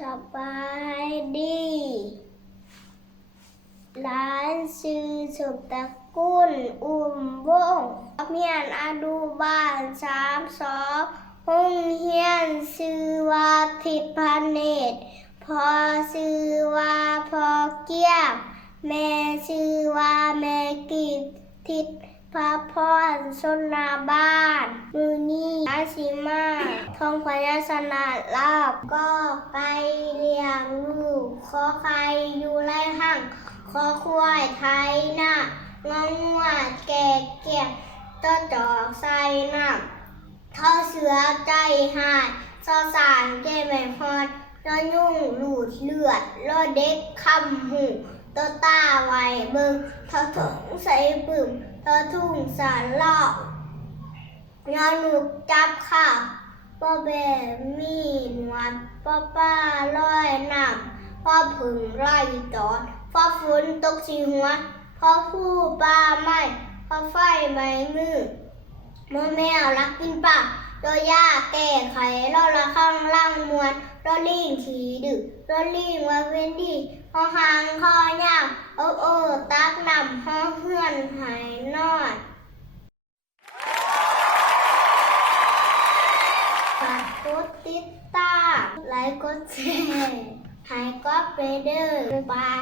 สบายดีร้านซื้อสมตระกุลอุ่มวงเมียนอนุบาล32ห้องเฮียนซื้อว่าทิพย์เนตรพอซื้อว่าพอเกี้ยมแม่ซื้อว่าแม่กิตทิศพระพรชนนาบ้านมือนี้อาชิมาท่องพยัญชนะลาบก็ไปเลี้ยงลูกขอไข่อยู่ไรห่างขอควายไทยหน้างองัวแก่เก็บต้นดอกใส่น้ำท่อเสือใจหายซอสารเก็บไม่พอดรอยุ่งหลุดเลือดรอเด็กคำหูตัวตาไว้เบิ่งทอถุงใส่ปึ่มทอทุ่งสารลอกยอหนุกจับข้าวป้อแบมีหนวดป้อป้าลอยน้ำป้อผึ่งไล่ตอดป้อฝนตกสีหัวป้อผู้ปลาไม้ป้อไฟไม้มือมอแมวรักกินป่าโดยย่าแก้ไขรอละข้างล่างมวนรอลิงขี่ดึกรอลิงว่าเว้นดีหอหางคอยาวตักนำหอเฮือนหายนอดฝากกดติดตามไลค์กดแชร์ให้ก็ไปเด้อบ๊ายบาย